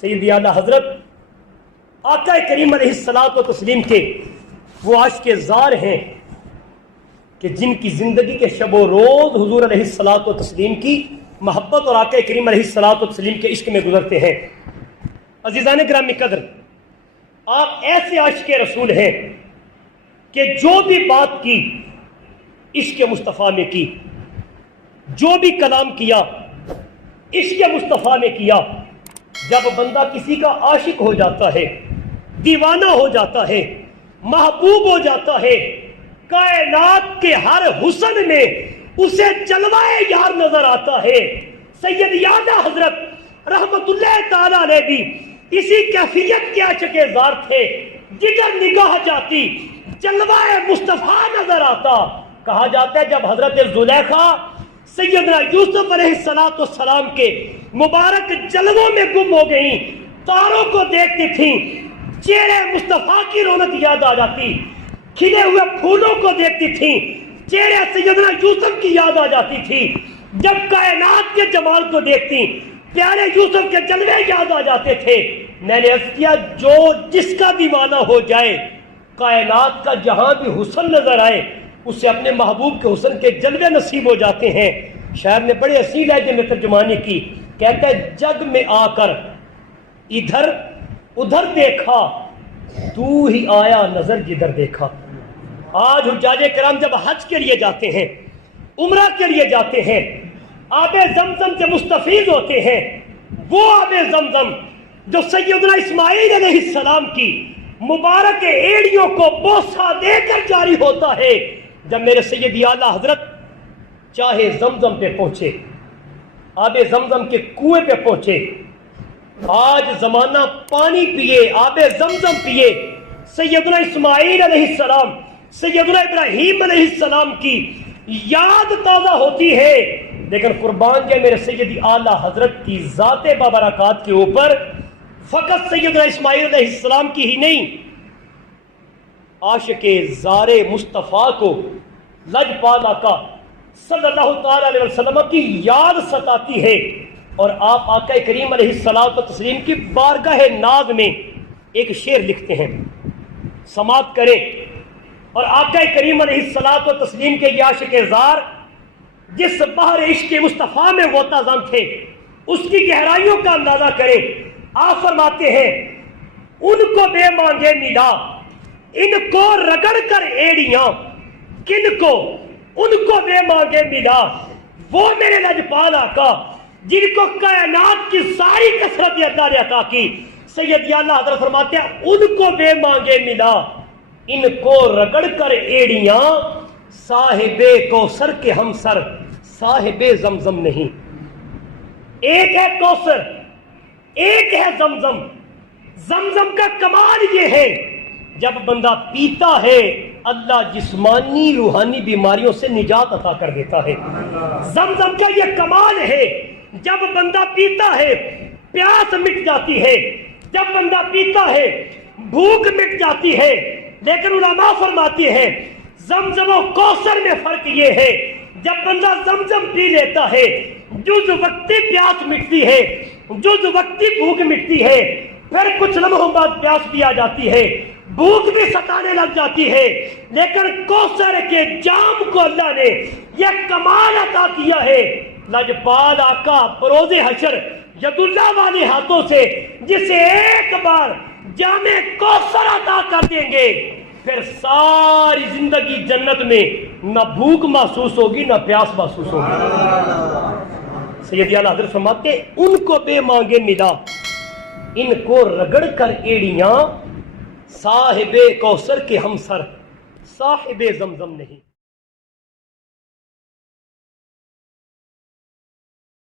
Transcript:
سیدی اعلیٰ حضرت آقا کریم علیہ الصلوۃ والتسلیم کے وہ عاشق زار ہیں کہ جن کی زندگی کے شب و روز حضور علیہ الصلوۃ والتسلیم کی محبت اور آقا کریم علیہ الصلوۃ والتسلیم کے عشق میں گزرتے ہیں۔ عزیزان گرامی قدر، آپ ایسے عاشق رسول ہیں کہ جو بھی بات کی عشق مصطفیٰ میں کی، جو بھی کلام کیا عشق مصطفیٰ میں کیا۔ جب بندہ کسی کا عاشق ہو جاتا ہے، دیوانہ ہو جاتا ہے، محبوب ہو جاتا ہے، کائنات کے ہر حسن میں اسے جلوائے یار نظر آتا ہے۔ سید اعلیٰ حضرت رحمت اللہ تعالیٰ علیہ بھی اسی کیفیت کے عاشق زار تھے۔ جگر نگاہ جاتی جلوائے مصطفیٰ نظر آتا۔ کہا جاتا ہے جب حضرت زلیخا سیدنا یوسف علیہ السلام کے مبارک جلووں میں گم ہو گئیں، تاروں کو دیکھتی تھیں، چہرے مصطفیٰ کی رونق یاد آ جاتی، کھلے ہوئے پھولوں کو دیکھتی تھیں، چہرے سیدنا یوسف کی یاد آ جاتی تھی۔ جب کائنات کے جمال کو دیکھتی، پیارے یوسف کے جلوے یاد آ جاتے تھے۔ میں نے عرض کیا جو جس کا دیوانہ ہو جائے، کائنات کا جہاں بھی حسن نظر آئے، اسے اپنے محبوب کے حسن کے جلوے نصیب ہو جاتے ہیں۔ شاعر نے بڑے اصیل لہجے میں ترجمانی کی، کہتا ہے جگ میں آ کر ادھر ادھر دیکھا، تو ہی آیا نظر جدھر دیکھا۔ آج حجاج کرام جب حج کے لیے جاتے ہیں، عمرہ کے لیے جاتے ہیں، آب زمزم سے مستفیض ہوتے ہیں۔ وہ آب زمزم جو سیدنا اسماعیل علیہ السلام کی مبارک ایڑیوں کو بوسہ دے کر جاری ہوتا ہے۔ جب میرے سیدی اعلیٰ حضرت چاہے زمزم پہ پہنچے، آب زمزم کے کنویں پہ پہنچے، آج زمانہ پانی پیے، آب زمزم پیے، سیدنا اسماعیل علیہ السلام، سیدنا ابراہیم علیہ السلام کی یاد تازہ ہوتی ہے۔ لیکن قربان جائے میرے سیدی اعلیٰ حضرت کی ذات بابرکات کے اوپر فقط سیدنا اسماعیل علیہ السلام کی ہی نہیں، عاشق زار مصطفیٰ کو لجپال آقا صلی اللہ تعالی علیہ وسلم کی یاد ستاتی ہے۔ اور آپ آقا کریم علیہ الصلوۃ والتسلیم کی بارگاہ ناز میں ایک شعر لکھتے ہیں، سماعت کریں۔ اور آقا کریم علیہ الصلوۃ والتسلیم کے یہ عاشق زار جس بحر عشق مصطفیٰ میں غوطہ زن تھے، اس کی گہرائیوں کا اندازہ کریں۔ آپ فرماتے ہیں ان کو بے مانگے ملا، ان کو رگڑ کر ایڑیاں، کن کو ان کو بے مانگے ملا، وہ میرے لجپال آقا جن کو کائنات کی ساری کثرت اللہ نے عطا کی۔ سید اعلیٰ حضرت فرماتے ہیں ان کو بے مانگے ملا، ان کو رگڑ کر ایڑیاں، صاحب کوثر کے ہم سر صاحب زمزم نہیں۔ ایک ہے کوثر، ایک ہے زمزم۔ زمزم کا کمال یہ ہے جب بندہ پیتا ہے اللہ جسمانی روحانی بیماریوں سے نجات عطا کر دیتا ہے۔ زمزم کا یہ کمال ہے جب بندہ پیتا ہے پیاس مٹ جاتی ہے، جب بندہ پیتا ہے بھوک مٹ جاتی ہے۔ لیکن علماء فرماتی ہے زمزم و کوثر میں فرق یہ ہے جب بندہ زمزم پی لیتا ہے جز وقتی پیاس مٹتی ہے، جز وقتی بھوک مٹتی ہے، پھر کچھ لمحوں بعد پیاس بھی آ جاتی ہے، بھوک بھی ستانے لگ جاتی ہے۔ لیکن کوثر کے جام کو اللہ نے یہ کمال عطا کیا ہے، لجپال آقا بروز حشر ید اللہ والے ہاتھوں سے جسے ایک بار جام کوثر عطا کر دیں گے، پھر ساری زندگی جنت میں نہ بھوک محسوس ہوگی نہ پیاس محسوس ہوگی۔ سیدی اعلیٰ حضرت فرماتے ان کو بے مانگے ملا، ان کو رگڑ کر ایڑیاں، صاحب کوثر کے ہم سر صاحب زمزم نہیں۔